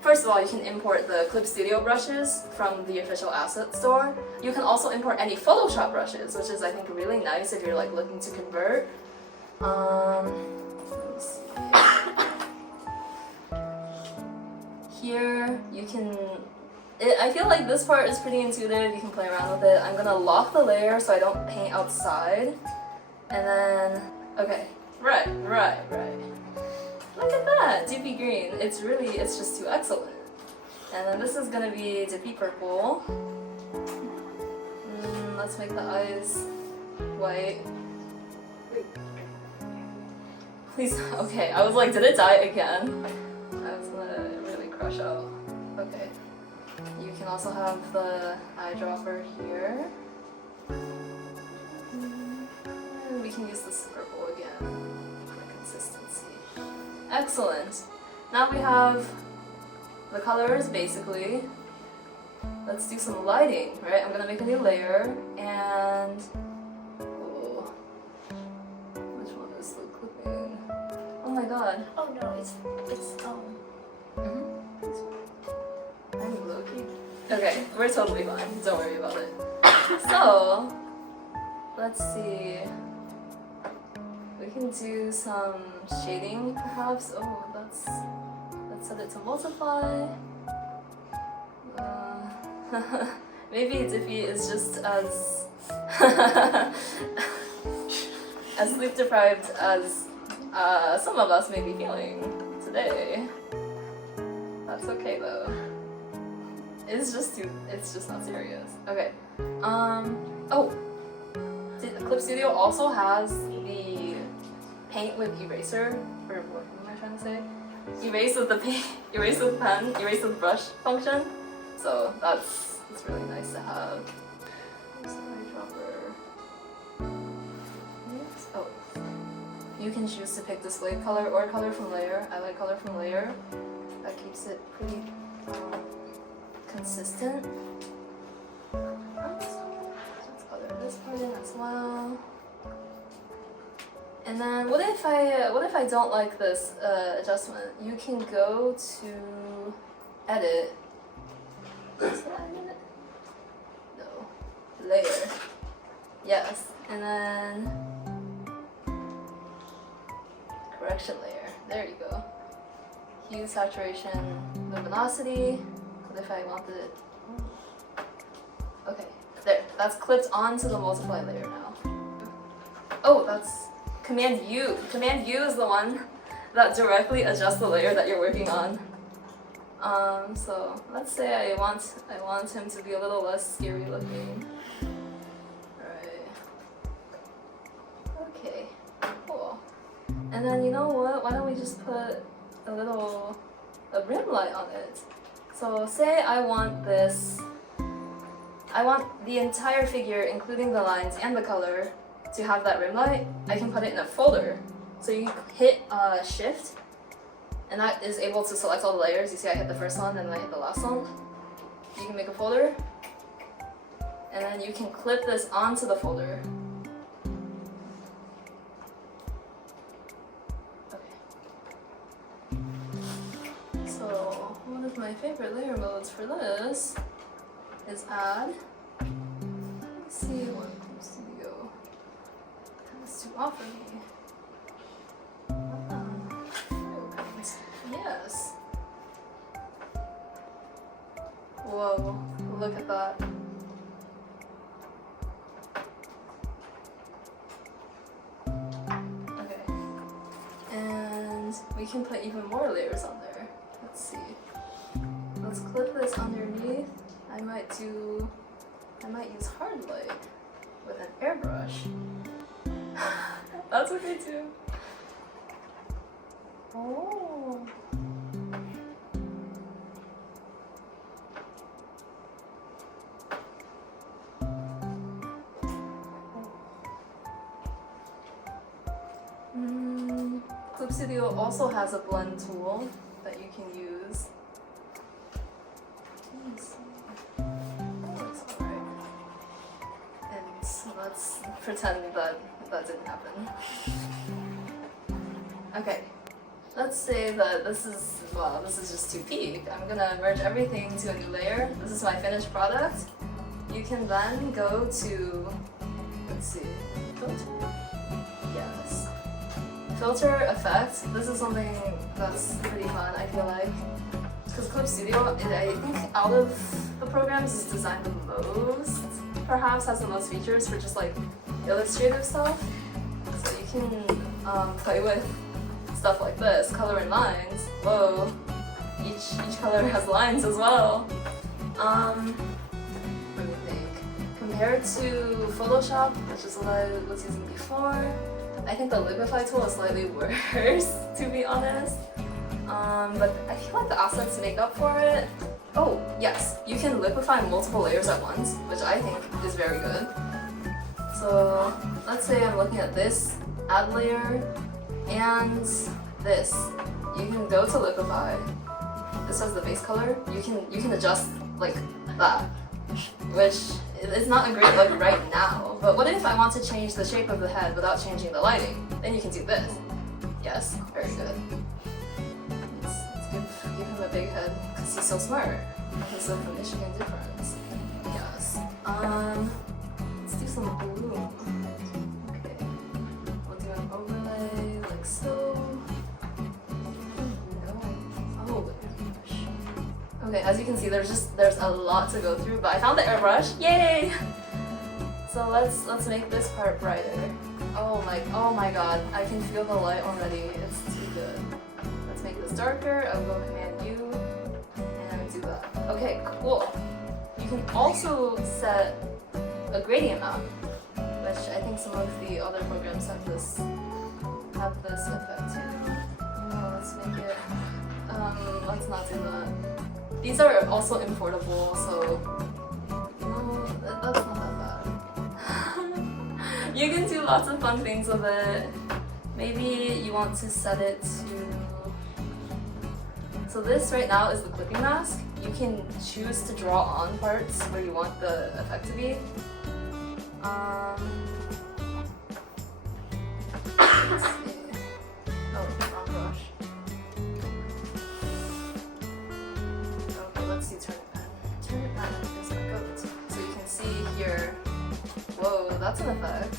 first of all, you can import the Clip Studio brushes from the official asset store. You can also import any Photoshop brushes, which is I think really nice if you're looking to convert. Let me see. Here you can. I feel like this part is pretty intuitive. You can play around with it. I'm gonna lock the layer so I don't paint outside, and then right. Look at that, Dippy Green. It's just too excellent. And then this is gonna be Dippy Purple. Let's make the eyes white. Please, okay, I was like, did it die again? I was gonna really crush out. Okay. You can also have the eyedropper here. And we can use this purple again for consistency. Excellent. Now we have the colors, basically. Let's do some lighting, right? I'm gonna make a new layer, and which one is the clipping? Oh my god. Oh no, it's I'm low-key. Okay, we're totally fine. Don't worry about it. So, let's see. We can do some shading, perhaps. Oh, let's set it to multiply. Maybe Dippy is just as as sleep deprived as some of us may be feeling today. That's okay though. It's just not serious. Okay. Clip Studio also has the paint with eraser, or what am I trying to say? Erase with the paint, erase with pen, erase with brush function. So it's really nice to have. Here's the eyedropper. Oops. Oh. You can choose to pick display color or color from layer. I like color from layer. That keeps it pretty consistent. Let's color this part in as well. And then what if I don't like this adjustment? You can go to edit. Is that edit? No. Layer. Yes. And then correction layer. There you go. Hue, saturation, luminosity. What if I wanted it? Okay, there. That's clipped onto the multiply layer now. Oh, that's Command U. Command U is the one that directly adjusts the layer that you're working on. So let's say I want him to be a little less scary looking. Alright. Okay, cool. And then you know what? Why don't we just put a rim light on it? So say I want the entire figure, including the lines and the color, to have that rim light. I can put it in a folder. So you hit Shift, and that is able to select all the layers. You see I hit the first one and then I hit the last one. You can make a folder, and then you can clip this onto the folder. So one of my favorite layer modes for this is add. Let's see what Clip Studio has to offer me. Yes. Whoa, look at that. Okay. And we we can put even more layers on there. Let's see. Let's clip this underneath. I might use hard light with an airbrush. That's okay too. Oh. Clip Studio also has a blend tool that you can use. Let's see. That looks alright. And let's pretend that that didn't happen. Okay. Let's say that this is just too peak. I'm gonna merge everything to a new layer. This is my finished product. You can then go to, let's see, filter? Yes. Filter effects. This is something that's pretty fun, I feel like. Because Clip Studio, I think out of the programs, is designed the most, perhaps has the most features for just like illustrative stuff. So you can play with stuff like this, color and lines. Whoa, each color has lines as well. Let me think. Compared to Photoshop, which is what I was using before, I think the Liquify tool is slightly worse, to be honest. But I feel like the assets make up for it. Oh, yes, you can liquify multiple layers at once, which I think is very good. So let's say I'm looking at this, add layer, and this. You can go to liquify. This has the base color. You can adjust like that, which is not a great look right now. But what if I want to change the shape of the head without changing the lighting? Then you can do this. Yes, very good. Let's give him a big head because he's so smart. He's of the Michigan difference. Yes. Let's do some bloom. Okay. We'll do an overlay like so. Okay, as you can see, there's a lot to go through, but I found the airbrush. Yay! So let's make this part brighter. Oh my god, I can feel the light already. It's too good. Let's make this darker. I'll go Command U and do that. Okay, cool. You can also set a gradient map, which I think some of the other programs have this effect too. Oh, let's make it. Let's not do that. These are also importable, so you know, that's not that bad. You can do lots of fun things with it. Maybe you want to set it to... So this right now is the clipping mask. You can choose to draw on parts where you want the effect to be. Let's see. Oh, wrong brush. Let's see Turnip Pen. Turnip Pen is my go-to. So you can see here, whoa, that's an effect.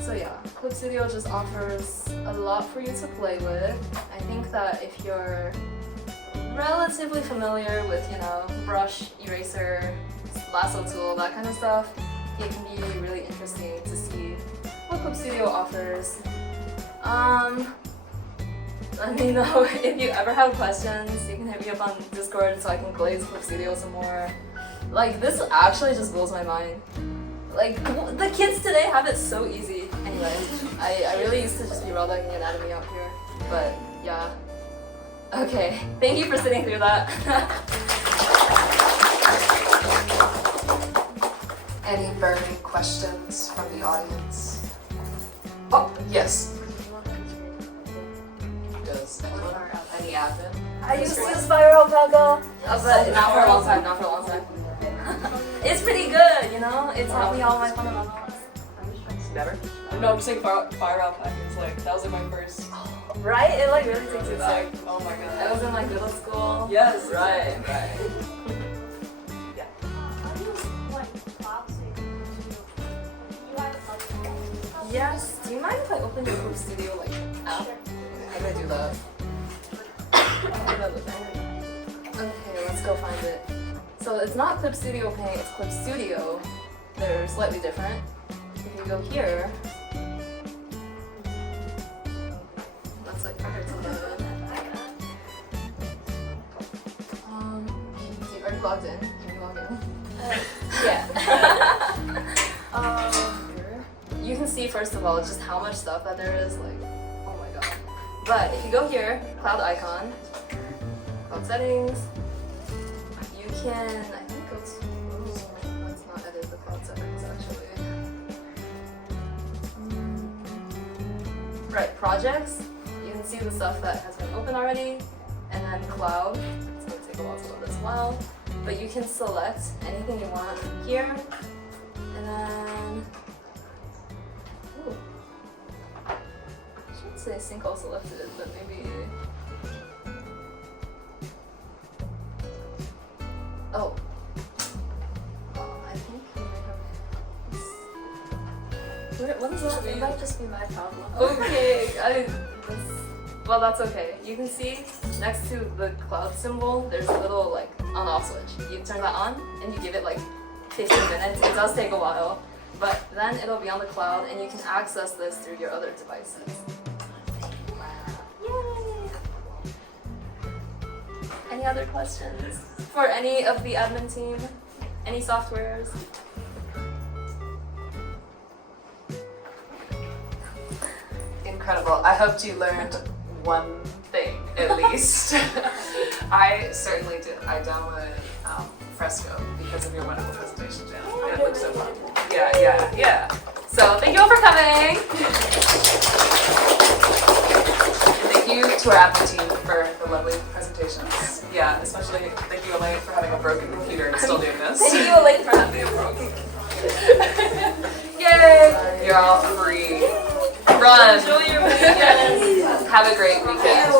So yeah, Clip Studio just offers a lot for you to play with. I think that if you're relatively familiar with, you know, brush, eraser, lasso tool, that kind of stuff, it can be really interesting to see what Clip Studio offers. Let me know if you ever have questions. You can hit me up on Discord so I can glaze Clip Studio some more. Like, this actually just blows my mind. Like, the kids today have it so easy. Anyway, I really used to just be raw dogging anatomy out here. But, yeah. Okay, thank you for sitting through that. Any burning questions from the audience? Oh, yes. Does anyone have any admin? I used to spiral Pega. But not for a long time, not for a long time. It's pretty good, you know? It taught me all my fundamentals. Never? No, I'm just saying fire out pack is like, that was like my first. Right? It like really takes you It's back. like, oh my god. I was in like middle school. Yes. Right. Yes. Do you mind if I open the Clip Studio like app? I'm gonna do that. Okay, let's go find it. So it's not Clip Studio Paint, it's Clip Studio. They're slightly different. If you go here, logged in. Can you log in? Yeah. You can see first of all just how much stuff that there is, like, oh my god. But if you go here, cloud icon, cloud settings, you can, I think go to, let's not edit the cloud settings actually. Right, projects, you can see the stuff that has been open already, and then cloud, it's gonna take a while to load as well. But you can select anything you want here, and then, ooh, I should say sync all selected, but maybe, oh, I think you might have, what is that? It might just be my problem. Okay, well, that's okay. You can see next to the cloud symbol, there's a little like on-off switch. You turn that on and you give it like 15 minutes. It does take a while, but then it'll be on the cloud and you can access this through your other devices. Yay! Any other questions for any of the admin team? Any softwares? Incredible. I hoped you learned one thing at least. I certainly did. I downloaded Fresco because of your wonderful presentation, Jen. It looked so fun. Yeah. So thank you all for coming. And thank you to our admin team for the lovely presentations. Yeah, especially thank you, Elaine, for having a broken computer and still doing this. Thank you, Elaine, for having a broken Yay! You're all free. Run. Enjoy your weekend. Have a great weekend.